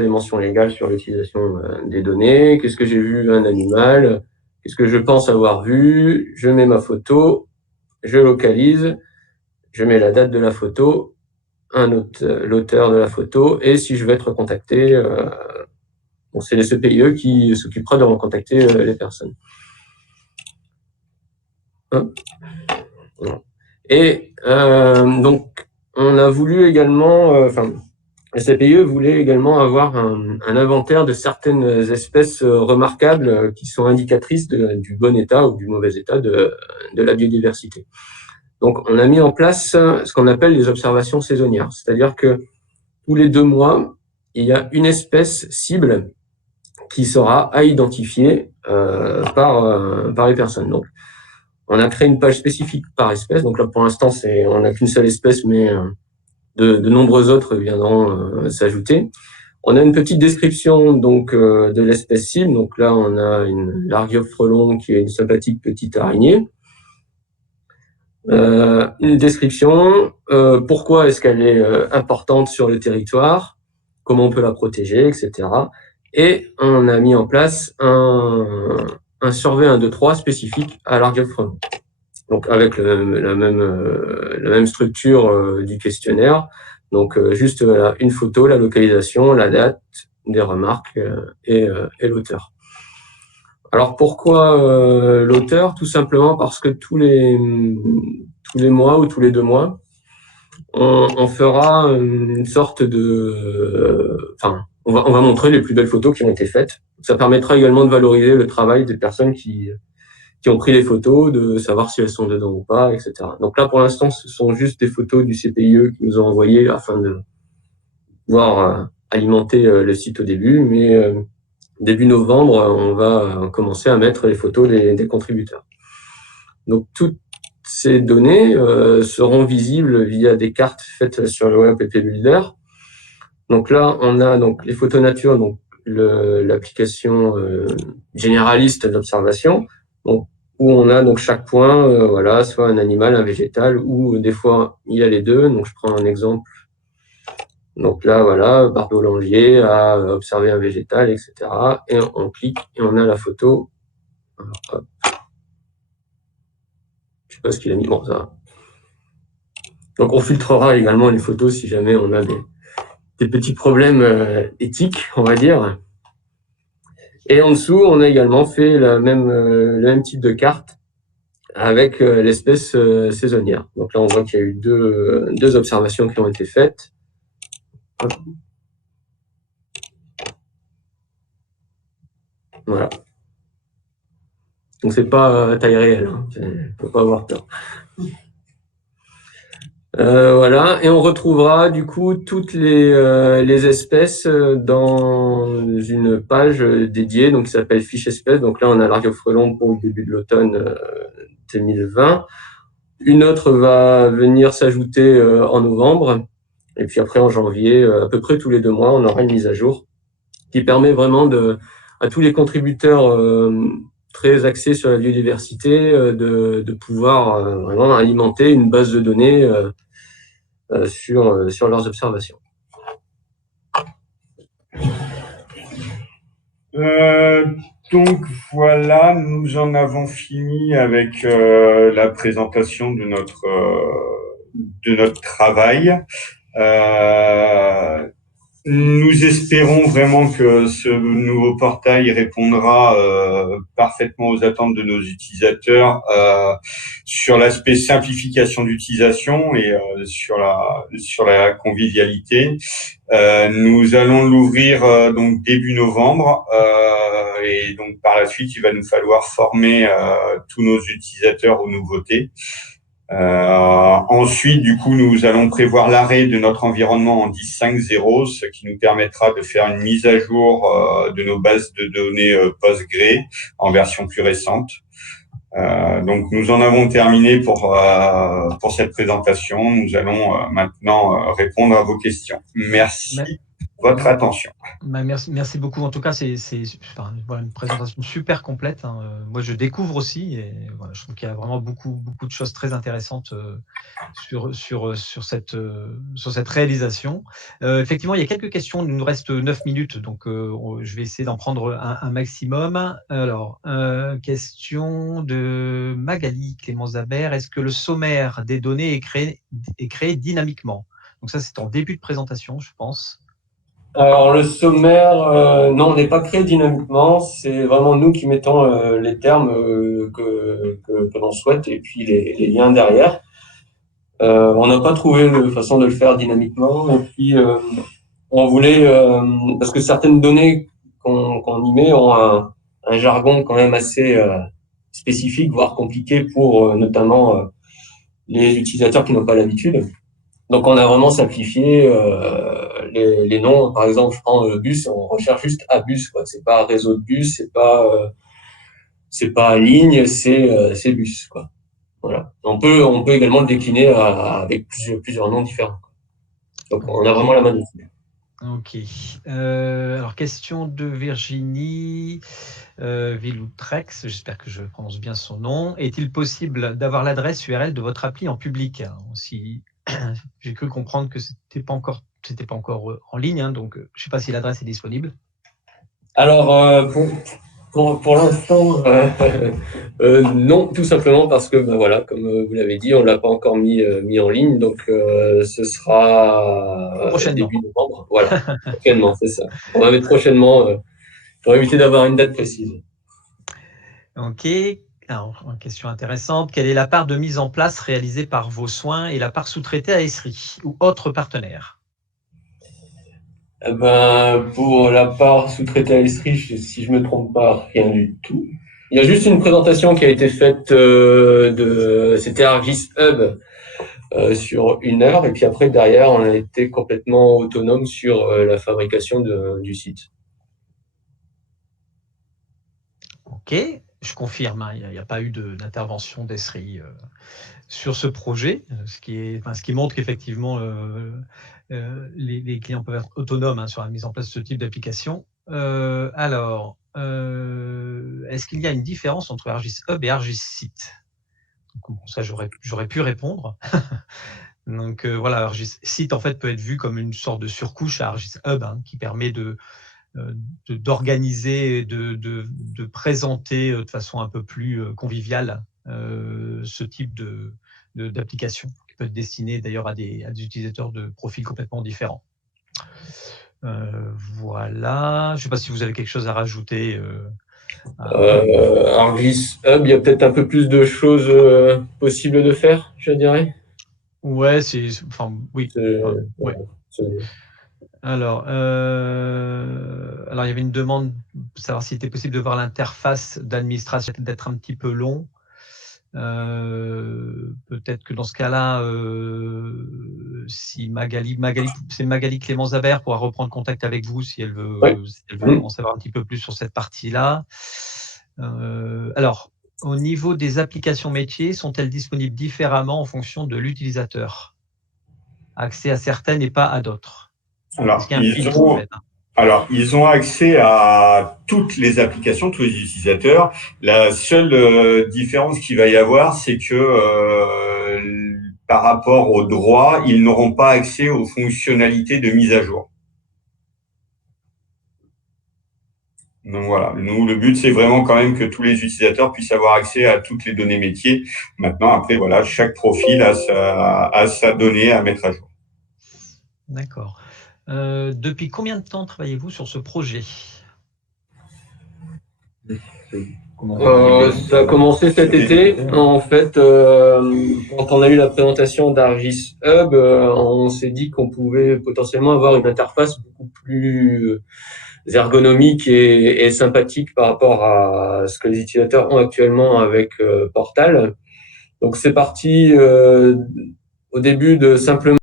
les mentions légales sur l'utilisation des données, qu'est-ce que j'ai vu un animal, qu'est-ce que je pense avoir vu, je mets ma photo, je localise, je mets la date de la photo, l'auteur de la photo, et si je veux être contacté, bon, c'est les CPIE qui s'occupera de recontacter les personnes. Et donc, on a voulu également, le CPIE voulait également avoir un inventaire de certaines espèces remarquables qui sont indicatrices du bon état ou du mauvais état de la biodiversité. Donc, on a mis en place ce qu'on appelle les observations saisonnières, c'est-à-dire que tous les 2 mois, il y a une espèce cible qui sera à identifier par les personnes. Donc, on a créé une page spécifique par espèce. Donc là, pour l'instant, on n'a qu'une seule espèce, mais de nombreux autres viendront s'ajouter. On a une petite description donc de l'espèce cible. Donc là, on a une Largiope frelon qui est une sympathique petite araignée. Une description, pourquoi est-ce qu'elle est importante sur le territoire, comment on peut la protéger, etc. Et on a mis en place un survey 1, 2, 3 spécifique à Largiope frelon. Donc avec la même structure du questionnaire. Donc juste une photo, la localisation, la date, des remarques et l'auteur. Alors pourquoi l'auteur? Tout simplement parce que tous les mois ou tous les 2 mois, on fera une sorte de... on va montrer les plus belles photos qui ont été faites. Ça permettra également de valoriser le travail des personnes qui ont pris les photos, de savoir si elles sont dedans ou pas, etc. Donc là, pour l'instant, ce sont juste des photos du CPIE qui nous ont envoyées afin de pouvoir alimenter le site au début, mais début novembre, on va commencer à mettre les photos des contributeurs. Donc toutes ces données seront visibles via des cartes faites sur le web PP Builder. Donc là, on a donc les photos nature, donc l'application généraliste d'observation, donc où on a donc chaque point, voilà, soit un animal, un végétal, ou des fois il y a les deux. Donc je prends un exemple. Donc là, voilà, Barbeau-Langier a observé un végétal, etc. Et on clique et on a la photo. Alors, hop. Je sais pas ce qu'il a mis. Bon, ça. Donc on filtrera également les photos si jamais on a des petits problèmes éthiques, on va dire. Et en dessous, on a également fait le même type de carte avec l'espèce saisonnière. Donc là, on voit qu'il y a eu deux observations qui ont été faites. Hop. Voilà. Donc c'est pas taille réelle, hein. Faut pas avoir peur. Voilà, et on retrouvera du coup toutes les espèces dans une page dédiée, donc qui s'appelle fiche espèces. Donc là, on a Largiope frelon pour le début de l'automne 2020. Une autre va venir s'ajouter en novembre, et puis après en janvier, à peu près tous les 2 mois, on aura une mise à jour qui permet vraiment à tous les contributeurs très axés sur la biodiversité de pouvoir vraiment alimenter une base de données sur leurs observations. Donc voilà, nous en avons fini avec la présentation de notre travail. Nous espérons vraiment que ce nouveau portail répondra parfaitement aux attentes de nos utilisateurs sur l'aspect simplification d'utilisation et sur la convivialité. Nous allons l'ouvrir donc début novembre et donc par la suite, il va nous falloir former tous nos utilisateurs aux nouveautés. Ensuite, du coup, nous allons prévoir l'arrêt de notre environnement en 10.5.0, ce qui nous permettra de faire une mise à jour de nos bases de données Postgre en version plus récente. Donc, nous en avons terminé pour cette présentation. Nous allons maintenant répondre à vos questions. Merci. votre attention. Merci beaucoup. En tout cas, c'est voilà, une présentation super complète. Moi, je découvre aussi et voilà, je trouve qu'il y a vraiment beaucoup de choses très intéressantes sur cette réalisation. Effectivement, il y a quelques questions. Il nous reste 9 minutes, donc je vais essayer d'en prendre un maximum. Alors, question de Magali Clément Zabert. Est-ce que le sommaire des données est créé dynamiquement? Donc ça, c'est en début de présentation, je pense. Alors le sommaire, non, on n'est pas créé dynamiquement. C'est vraiment nous qui mettons les termes que l'on souhaite et puis les liens derrière. On n'a pas trouvé de façon de le faire dynamiquement. Et puis on voulait parce que certaines données qu'on y met ont un jargon quand même assez spécifique, voire compliqué pour notamment les utilisateurs qui n'ont pas l'habitude. Donc, on a vraiment simplifié les noms. Par exemple, je prends bus, on recherche juste à bus, quoi. C'est pas réseau de bus, c'est pas ligne, c'est bus, quoi. Voilà. On peut également le décliner avec plusieurs noms différents. Donc, on a vraiment la main dessus. Ok. Alors, question de Virginie Villoutrex, j'espère que je prononce bien son nom. Est-il possible d'avoir l'adresse URL de votre appli en public? Si j'ai cru comprendre que c'était pas encore en ligne, donc je ne sais pas si l'adresse est disponible. Alors, pour l'instant, non, tout simplement parce que, voilà, comme vous l'avez dit, on l'a pas encore mis en ligne, donc ce sera début novembre. Voilà, prochainement, c'est ça. On va mettre prochainement pour éviter d'avoir une date précise. Ok. Alors, une question intéressante. Quelle est la part de mise en place réalisée par vos soins et la part sous-traitée à Esri ou autres partenaires? Pour la part sous-traitée à Esri, si je me trompe pas, rien du tout. Il y a juste une présentation qui a été faite c'était Argis Hub sur 1 heure, et puis après derrière, on a été complètement autonome sur la fabrication du site. Ok. Je confirme, il n'y a pas eu d'intervention d'Esri sur ce projet, ce qui montre qu'effectivement les clients peuvent être autonomes sur la mise en place de ce type d'application. Alors, est-ce qu'il y a une différence entre Argis Hub et Argis Site? Donc, ça, j'aurais pu répondre. Donc voilà, Argis Site en fait peut être vu comme une sorte de surcouche à Argis Hub qui permet d'organiser, de présenter de façon un peu plus conviviale ce type d'application qui peut être destiné d'ailleurs à des utilisateurs de profils complètement différents. Voilà, je ne sais pas si vous avez quelque chose à rajouter. Argis Hub, il y a peut-être un peu plus de choses possibles de faire, je dirais. Ouais, oui. Ouais. Alors, il y avait une demande pour savoir s'il était possible de voir l'interface d'administration, d'être un petit peu long. Peut-être que dans ce cas-là, si c'est Magali Clément Zabert pourra reprendre contact avec vous si elle veut, en savoir un petit peu plus sur cette partie-là. Alors, au niveau des applications métiers, sont-elles disponibles différemment en fonction de l'utilisateur? Accès à certaines et pas à d'autres. Alors, ils ont accès à toutes les applications, tous les utilisateurs. La seule différence qu'il va y avoir, c'est que par rapport aux droits, ils n'auront pas accès aux fonctionnalités de mise à jour. Donc voilà, nous, le but, c'est vraiment quand même que tous les utilisateurs puissent avoir accès à toutes les données métiers. Maintenant, après, voilà, chaque profil a sa donnée à mettre à jour. D'accord. Depuis combien de temps travaillez-vous sur ce projet? Ça a commencé cet été. En fait, quand on a eu la présentation d'Argis Hub, on s'est dit qu'on pouvait potentiellement avoir une interface beaucoup plus ergonomique et sympathique par rapport à ce que les utilisateurs ont actuellement avec Portal. Donc c'est parti au début de simplement